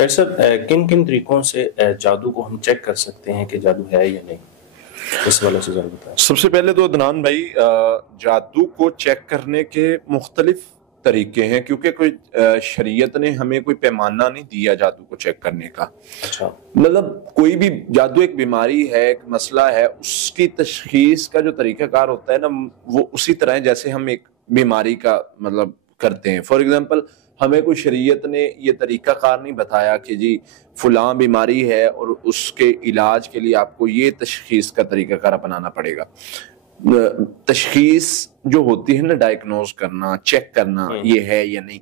خیر سر، کن کن طریقوں سے جادو کو ہم چیک کر سکتے ہیں کہ جادو ہے یا نہیں، اس والے سے ذرا بتائیں۔ سب سے پہلے تو عدنان بھائی، جادو کو چیک کرنے کے مختلف طریقے ہیں، کیونکہ کوئی شریعت نے ہمیں کوئی پیمانہ نہیں دیا جادو کو چیک کرنے کا۔ اچھا، مطلب کوئی بھی جادو ایک بیماری ہے، ایک مسئلہ ہے، اس کی تشخیص کا جو طریقہ کار ہوتا ہے نا، وہ اسی طرح ہے جیسے ہم ایک بیماری کا مطلب کرتے ہیں۔ فار ایگزامپل، ہمیں کوئی شریعت نے یہ طریقہ کار نہیں بتایا کہ جی فلاں بیماری ہے اور اس کے علاج کے لیے آپ کو یہ تشخیص کا طریقہ کار اپنانا پڑے گا۔ تشخیص جو ہوتی ہے نا، ڈائگنوز کرنا، چیک کرنا یہ ہے یا نہیں،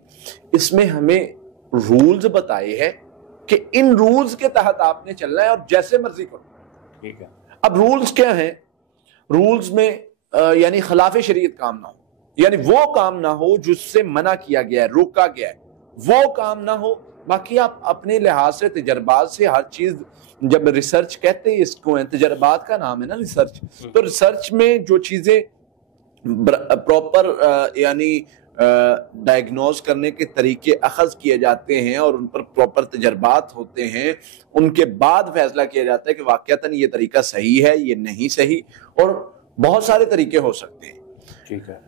اس میں ہمیں رولز بتائے ہیں کہ ان رولز کے تحت آپ نے چلنا ہے اور جیسے مرضی کرو۔ ٹھیک ہے۔ اب رولز کیا ہیں؟ رولز میں یعنی خلاف شریعت کام نہ ہو، یعنی وہ کام نہ ہو جس سے منع کیا گیا ہے، روکا گیا ہے، وہ کام نہ ہو۔ باقی آپ اپنے لحاظ سے تجربات سے ہر چیز، جب ریسرچ کہتے ہیں اس کو، تجربات کا نام ہے نا ریسرچ، تو ریسرچ میں جو چیزیں پراپر یعنی ڈائگنوز کرنے کے طریقے اخذ کیے جاتے ہیں اور ان پر پراپر تجربات ہوتے ہیں، ان کے بعد فیصلہ کیا جاتا ہے کہ واقعتاً یہ طریقہ صحیح ہے، یہ نہیں صحیح، اور بہت سارے طریقے ہو سکتے ہیں۔ ٹھیک ہے۔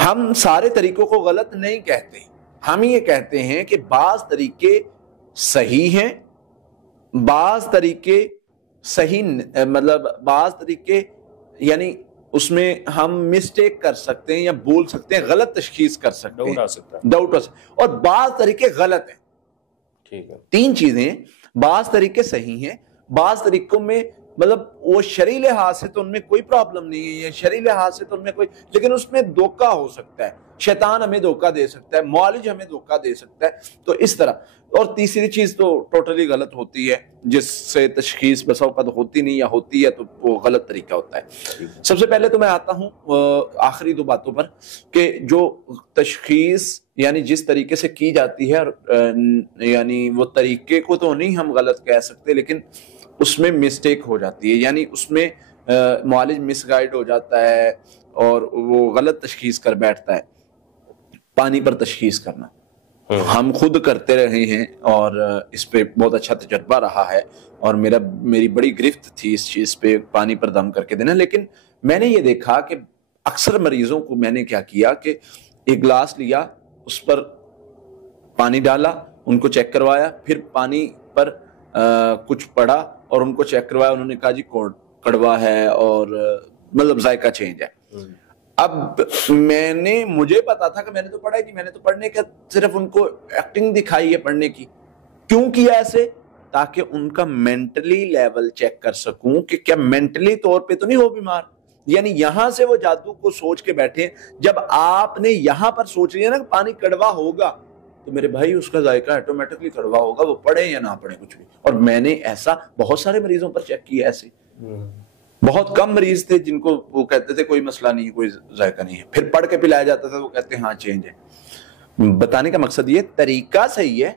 ہم سارے طریقوں کو غلط نہیں کہتے، ہم یہ کہتے ہیں کہ بعض طریقے صحیح ہیں، بعض طریقے صحیح مطلب بعض طریقے یعنی اس میں ہم مسٹیک کر سکتے ہیں یا بول سکتے ہیں، غلط تشخیص کر سکتے ہیں، ڈاؤٹ آ سکتا ہے، ڈاؤٹ ہو سکتا ہے، اور بعض طریقے غلط ہیں۔ ٹھیک ہے۔ تین چیزیں، بعض طریقے صحیح ہیں، بعض طریقوں میں مطلب وہ شرعی لحاظ سے تو ان میں کوئی پرابلم نہیں ہے، یا شرعی لحاظ سے تو ان میں کوئی، لیکن اس میں دھوکہ ہو سکتا ہے، شیطان ہمیں دھوکہ دے سکتا ہے، معالج ہمیں دھوکہ دے سکتا ہے، تو اس طرح۔ اور تیسری چیز تو ٹوٹلی غلط ہوتی ہے، جس سے تشخیص بسا اوقات ہوتی نہیں یا ہوتی ہے تو وہ غلط طریقہ ہوتا ہے۔ سب سے پہلے تو میں آتا ہوں آخری دو باتوں پر، کہ جو تشخیص یعنی جس طریقے سے کی جاتی ہے، یعنی وہ طریقے کو تو نہیں ہم غلط کہہ سکتے، لیکن اس میں مسٹیک ہو جاتی ہے، یعنی اس میں معالج مس گائیڈ ہو جاتا ہے اور وہ غلط تشخیص کر بیٹھتا ہے۔ پانی پر تشخیص کرنا ہم خود کرتے رہے ہیں اور اس پہ بہت اچھا تجربہ رہا ہے، اور میری بڑی گرفت تھی اس چیز پہ، پانی پر دم کر کے دینا۔ لیکن میں نے یہ دیکھا کہ اکثر مریضوں کو میں نے کیا کیا کہ ایک گلاس لیا، اس پر پانی ڈالا، ان کو چیک کروایا، پھر پانی پر کچھ پڑا اور ان کو چیک کروایا، انہوں نے کہا جی کڑوا ہے اور مطلب ذائقہ چینج ہے۔ اب مجھے پتا تھا کہ میں نے تو پڑھا ہی نہیں، میں نے تو پڑھنے کا صرف ان کو ایکٹنگ دکھائی ہے پڑھنے کی۔ کیوں کیا ایسے؟ تاکہ ان کا مینٹلی لیول چیک کر سکوں کہ کیا مینٹلی طور پہ تو نہیں ہو بیمار، یعنی یہاں سے وہ جادو کو سوچ کے بیٹھے۔ جب آپ نے یہاں پر سوچ لیا نا کہ پانی کڑوا ہوگا، تو میرے بھائی اس کا ذائقہ آٹومیٹکلی کڑوا ہوگا، وہ پڑھے یا نہ پڑھے کچھ بھی۔ اور میں نے ایسا بہت سارے مریضوں پر چیک کیا ایسے، بہت کم مریض تھے جن کو وہ کہتے تھے کوئی مسئلہ نہیں ہے، کوئی ذائقہ نہیں ہے، پھر پڑھ کے پلایا جاتا تھا، وہ کہتے ہیں ہاں چینج ہے۔ بتانے کا مقصد یہ طریقہ صحیح ہے،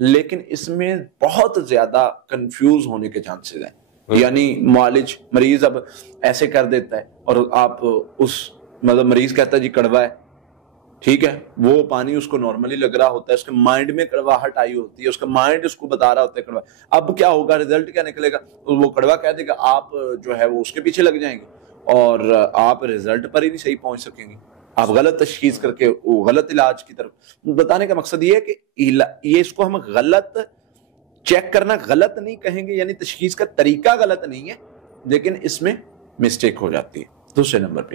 لیکن اس میں بہت زیادہ کنفیوز ہونے کے چانسز ہیں، یعنی معالج مریض اب ایسے کر دیتا ہے اور آپ اس مطلب مریض کہتا ہے جی کڑوا ہے، ٹھیک ہے، وہ پانی اس کو نارملی لگ رہا ہوتا ہے، اس کے مائنڈ میں کڑواہٹ آئی ہوتی ہے، اس کا مائنڈ اس کو بتا رہا ہوتا ہے کڑوا۔ اب کیا ہوگا، رزلٹ کیا نکلے گا؟ وہ کڑوا کہہ دے گا، آپ جو ہے وہ اس کے پیچھے لگ جائیں گے اور آپ رزلٹ پر ہی نہیں صحیح پہنچ سکیں گے، آپ غلط تشخیص کر کے غلط علاج کی طرف۔ بتانے کا مقصد یہ ہے کہ یہ اس کو ہم غلط چیک کرنا غلط نہیں کہیں گے، یعنی تشخیص کا طریقہ غلط نہیں ہے، لیکن اس میں مسٹیک ہو جاتی ہے۔ دوسرے نمبر پہ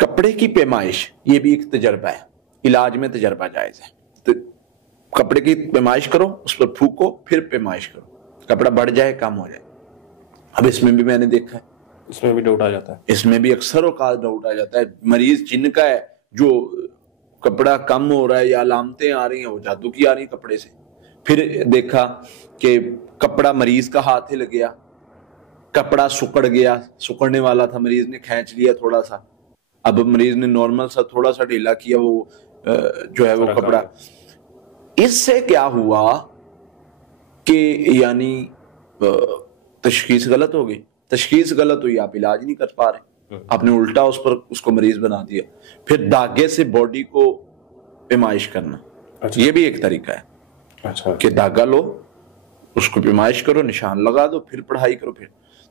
کپڑے کی پیمائش، یہ بھی ایک تجربہ ہے، علاج میں تجربہ جائز ہے۔ تو کپڑے کی پیمائش کرو، اس پر پھونکو، پھر پیمائش کرو، کپڑا بڑھ جائے کم ہو جائے۔ اب اس میں بھی میں نے دیکھا ہے، اس میں بھی ڈاؤٹ آ جاتا ہے، اس میں بھی اکثر اوقات ڈاؤٹ آ جاتا ہے۔ مریض جن کا ہے جو کپڑا کم ہو رہا ہے یا علامتیں آ رہی ہیں وہ جادو کی آ رہی ہیں کپڑے سے، پھر دیکھا کہ کپڑا مریض کا ہاتھ ہل گیا، کپڑا سکڑ گیا، سکڑنے والا تھا، مریض نے کھینچ لیا تھوڑا سا، اب مریض نے نارمل سا تھوڑا سا ڈھیلا کیا، وہ جو ہے وہ کپڑا۔ اس سے کیا ہوا کہ یعنی تشخیص غلط ہو گئی، تشخیص غلط ہوئی، آپ علاج نہیں کر پا رہے، آپ نے الٹا اس کو مریض بنا دیا۔ پھر دھاگے سے باڈی کو پیمائش کرنا، یہ بھی ایک طریقہ ہے۔ اچھا کہ دھاگا لو، اس کو پیمائش کرو، نشان لگا دو، پھر پڑھائی کرو. پھر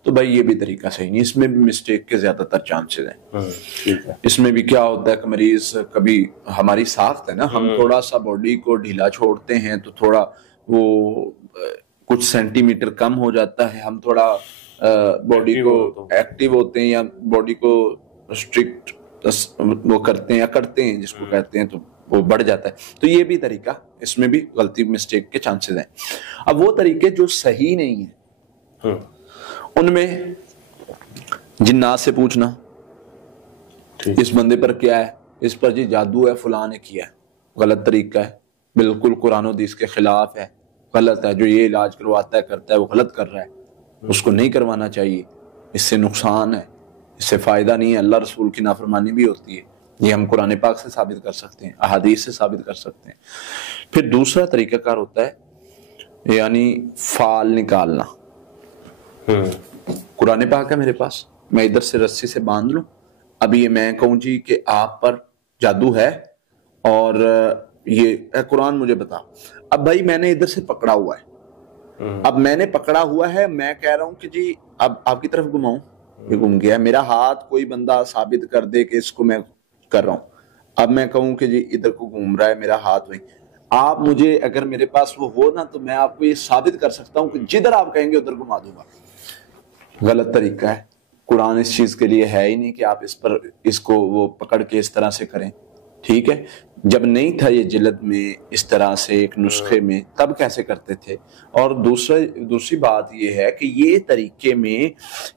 تو بھائی یہ بھی طریقہ صحیح نہیں، اس میں بھی مسٹیک کے زیادہ تر چانسز ہیں. ٹھیک ہے. اس میں بھی کیا ہوتا ہے کہ مریض کبھی، ہماری ساخت ہے نا، ہم تھوڑا سا باڈی کو ڈھیلا چھوڑتے ہیں تو تھوڑا وہ کچھ سینٹی میٹر کم ہو جاتا ہے، ہم تھوڑا باڈی کو ایکٹیو ہوتے ہیں یا باڈی کو ریسٹرکٹ وہ کرتے ہیں یا کرتے ہیں جس کو کہتے ہیں، تو وہ بڑھ جاتا ہے. تو یہ بھی طریقہ، اس میں بھی غلطی مسٹیک کے چانسز ہیں. اب وہ طریقے جو صحیح نہیں ہیں ان میں جنات سے پوچھنا اس بندے پر کیا ہے، اس پر جی جادو ہے، فلاں نے کیا ہے، غلط طریقہ ہے، بالکل قرآن و حدیث کے خلاف ہے، غلط ہے. جو یہ علاج کرواتا ہے کرتا ہے وہ غلط کر رہا ہے، اس کو نہیں کروانا چاہیے، اس سے نقصان ہے، اس سے فائدہ نہیں ہے، اللہ رسول کی نافرمانی بھی ہوتی ہے. یہ ہم قرآن پاک سے ثابت کر سکتے ہیں، احادیث سے ثابت کر سکتے ہیں. پھر دوسرا طریقہ کار ہوتا ہے یعنی فال نکالنا. قرآن پاک ہے میرے پاس، میں ادھر سے رسی سے باندھ لوں، اب یہ میں کہوں جی کہ آپ پر جادو ہے اور یہ قرآن مجھے بتا. اب بھائی میں نے ادھر سے پکڑا ہوا ہے، اب میں نے پکڑا ہوا ہے، میں کہہ رہا ہوں کہ جی اب آپ کی طرف گھماؤں، یہ گھوم گیا. میرا ہاتھ کوئی بندہ ثابت کر دے کہ اس کو میں کر رہا ہوں، اب میں کہوں کہ جی ادھر کو گھوم رہا ہے میرا ہاتھ وہی. آپ مجھے اگر میرے پاس وہ ہو نا تو میں آپ کو یہ ثابت کر سکتا ہوں کہ جدھر آپ کہیں گے ادھر گھما دوں گا. غلط طریقہ ہے. قرآن اس چیز کے لیے ہے ہی نہیں کہ آپ اس کو وہ پکڑ کے اس طرح سے کریں. ٹھیک ہے، جب نہیں تھا یہ جلد میں اس طرح سے ایک نسخے میں تب کیسے کرتے تھے. اور دوسری بات یہ ہے کہ یہ طریقے میں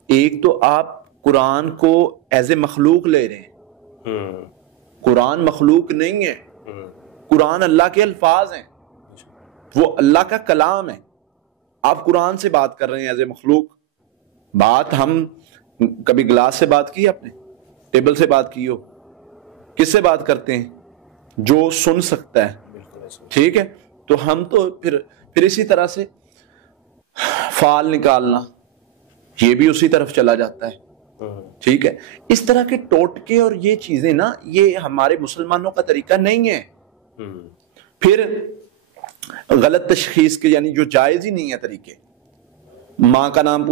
ایک تو آپ قرآن کو ایز اے مخلوق لے رہے ہیں، قرآن مخلوق نہیں ہے، قرآن اللہ کے الفاظ ہیں، وہ اللہ کا کلام ہے. آپ قرآن سے بات کر رہے ہیں ایز اے مخلوق. بات ہم کبھی گلاس سے بات کی، آپ نے ٹیبل سے بات کی ہو، کس سے بات کرتے ہیں؟ جو سن سکتا ہے. ٹھیک ہے، تو ہم تو پھر اسی طرح سے فال نکالنا یہ بھی اسی طرف چلا جاتا ہے. ٹھیک ہے، اس طرح کے ٹوٹکے اور یہ چیزیں نا یہ ہمارے مسلمانوں کا طریقہ نہیں ہے. پھر غلط تشخیص کے یعنی جو جائز ہی نہیں ہے طریقے. ماں کا نام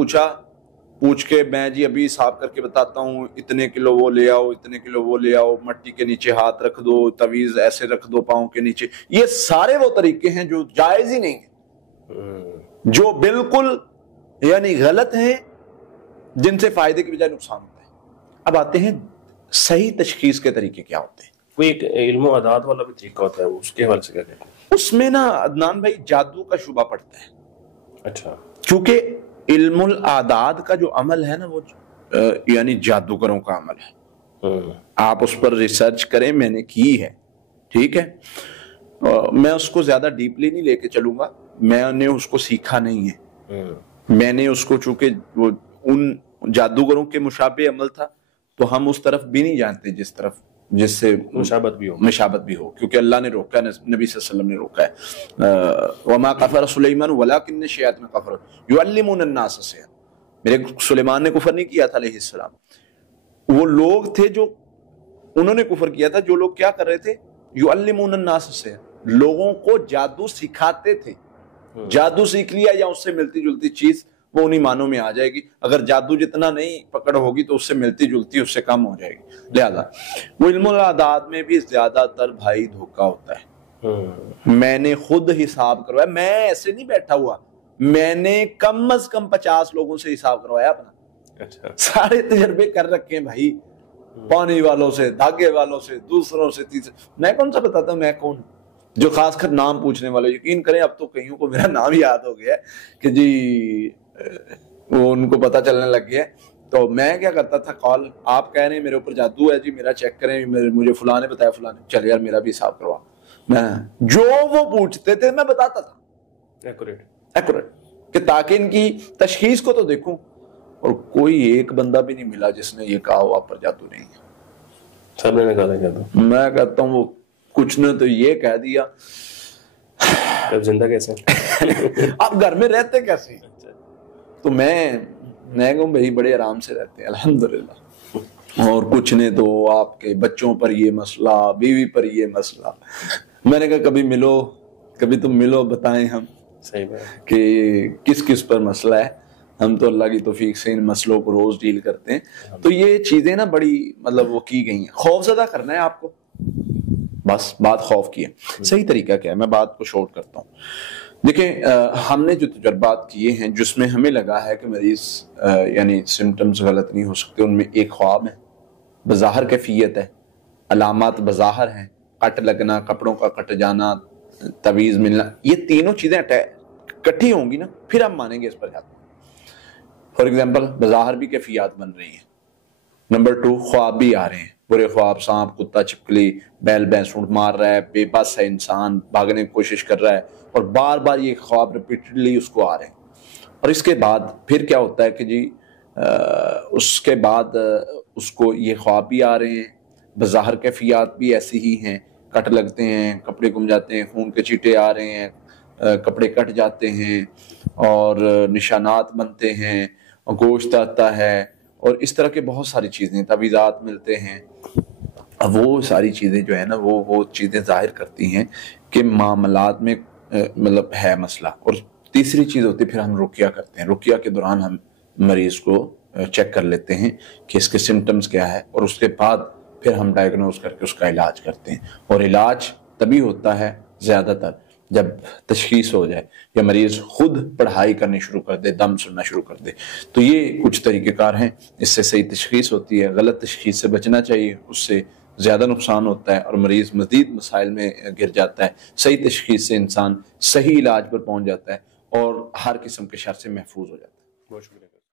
پوچھ کے میں جی ابھی حساب کر کے بتاتا ہوں، اتنے کلو وہ لے آؤ، اتنے کلو وہ لے آؤ، مٹی کے نیچے ہاتھ رکھ دو، تعویذ ایسے رکھ دو پاؤں کے نیچے. یہ سارے وہ طریقے ہیں جو جائز ہی نہیں ہیں، جو بالکل یعنی غلط ہیں، جن سے فائدے کی بجائے نقصان ہوتا ہے. اب آتے ہیں صحیح تشخیص کے طریقے کیا ہوتے ہیں. کوئی ایک علم و عداد والا بھی طریقہ ہوتا ہے، اس کے حوالے سے کیا کہتے ہیں؟ اس میں نا عدنان بھائی جادو کا شبہ پڑتا ہے. اچھا، کیونکہ علم العداد کا جو عمل ہے نا وہ یعنی جادوگروں کا عمل ہے. آپ اس پر ریسرچ کریں، میں نے کی ہے. ٹھیک ہے، میں اس کو زیادہ ڈیپلی نہیں لے کے چلوں گا، میں نے اس کو سیکھا نہیں ہے. میں نے اس کو چونکہ وہ ان جادوگروں کے مشابہ عمل تھا تو ہم اس طرف بھی نہیں جانتے جس سے مشابت بھی ہو، کیونکہ اللہ نے روکا ہے، نبی صلی اللہ علیہ وسلم نے روکا ہے. وما کفر سلیمان ولکن الشیاطین کفروا یعلمون الناس السحر. میرے سلیمان نے کفر نہیں کیا تھا علیہ السلام. وہ لوگ تھے جو انہوں نے کفر کیا تھا، جو لوگ کیا کر رہے تھے، یعلمون الناس السحر، لوگوں کو جادو سکھاتے تھے. جادو سیکھ لیا یا اس سے ملتی جلتی چیز وہ انہی معنوں میں آ جائے گی. اگر جادو جتنا نہیں پکڑ ہوگی تو اس سے ملتی جلتی اس سے کم ہو جائے گی. لہذا وہ علم العداد میں بھی زیادہ تر بھائی دھوکہ ہوتا ہے. میں نے خود حساب کروایا، میں ایسے نہیں بیٹھا ہوا، میں نے کم از کم 50 لوگوں سے حساب کروایا اپنا. اچھا، سارے تجربے کر رکھے ہیں بھائی، پانی والوں سے، دھاگے والوں سے، دوسروں سے، تیسرے. میں کون سا بتاتا ہوں میں کون، جو خاص کر نام پوچھنے والے. یقین کریں اب تو کئیوں کو میرا نام یاد ہو گیا کہ جی وہ ان کو پتہ چلنے لگ گیا. تو میں کیا کرتا تھا، کال آپ کہہ رہے ہیں میرے اوپر جادو ہے جی، میرا چیک کریں، مجھے فلاں نے بتایا، فلاں نے، چل یار میرا بھی حساب کروا. میں جو وہ پوچھتے تھے میں بتاتا تھا ایکوریٹ، کہ تاکہ ان کی تشخیص کو تو دیکھوں. اور کوئی ایک بندہ بھی نہیں ملا جس نے یہ کہا ہو آپ پر جادو نہیں ہے. سب نے نکالا جادو. میں کہتا ہوں وہ کچھ نے تو یہ کہہ دیا. اب زندہ کیسے آپ گھر میں رہتے کیسے؟ تو میں کہوں بھائی بڑے آرام سے رہتے ہیں الحمدللہ. اور کچھ نے تو آپ کے بچوں پر یہ مسئلہ، بیوی پر یہ مسئلہ. میں نے کہا کبھی ملو کبھی تم ملو بتائیں ہم صحیح بات کہ کس کس پر مسئلہ ہے. ہم تو اللہ کی توفیق سے ان مسئلوں کو روز ڈیل کرتے ہیں. تو یہ چیزیں نا بڑی مطلب وہ کی گئی ہیں. خوف زدہ کرنا ہے آپ کو, بس بات خوف کی ہے. صحیح طریقہ کیا ہے, میں بات کو شارٹ کرتا ہوں. دیکھیں ہم نے جو تجربات کیے ہیں جس میں ہمیں لگا ہے کہ مریض یعنی سمٹمز غلط نہیں ہو سکتے, ان میں ایک خواب ہے, بظاہر کیفیت ہے, علامات بظاہر ہیں, کٹ لگنا, کپڑوں کا کٹ جانا, تعویذ ملنا, یہ تینوں چیزیں اکٹھی ہوں گی نا پھر ہم مانیں گے اس پر جاتے ہیں. فار ایگزامپل بظاہر بھی کیفیات بن رہی ہیں. نمبر 2 خواب بھی آ رہے ہیں, برے خواب, سانپ, کتا, چھپکلی, بیل بھینس اونٹ مار رہا ہے, بے بس ہے انسان, بھاگنے کی کوشش کر رہا ہے, اور بار بار یہ خواب ریپیٹڈلی اس کو آ رہے ہیں. اور اس کے بعد پھر کیا ہوتا ہے کہ جی اس کے بعد اس کو یہ خواب بھی آ رہے ہیں, بظاہر کیفیات بھی ایسی ہی ہیں, کٹ لگتے ہیں, کپڑے گم جاتے ہیں, خون کے چیٹے آ رہے ہیں, کپڑے کٹ جاتے ہیں اور نشانات بنتے ہیں, گوشت آتا ہے, اور اس طرح کے بہت ساری چیزیں, تعویذات ملتے ہیں. وہ ساری چیزیں جو ہے نا وہ چیزیں ظاہر کرتی ہیں کہ معاملات میں مطلب ہے مسئلہ. اور تیسری چیز ہوتی ہے پھر ہم رقیہ کرتے ہیں. رقیہ کے دوران ہم مریض کو چیک کر لیتے ہیں کہ اس کے سمٹمز کیا ہے, اور اس کے بعد پھر ہم ڈائگنوز کر کے اس کا علاج کرتے ہیں. اور علاج تبھی ہوتا ہے زیادہ تر جب تشخیص ہو جائے یا مریض خود پڑھائی کرنی شروع کر دے, دم سننا شروع کر دے. تو یہ کچھ طریقہ کار ہیں, اس سے صحیح تشخیص ہوتی ہے. غلط تشخیص سے بچنا چاہیے, اس سے زیادہ نقصان ہوتا ہے اور مریض مزید مسائل میں گر جاتا ہے. صحیح تشخیص سے انسان صحیح علاج پر پہنچ جاتا ہے اور ہر قسم کے شر سے محفوظ ہو جاتا ہے. بہت شکریہ.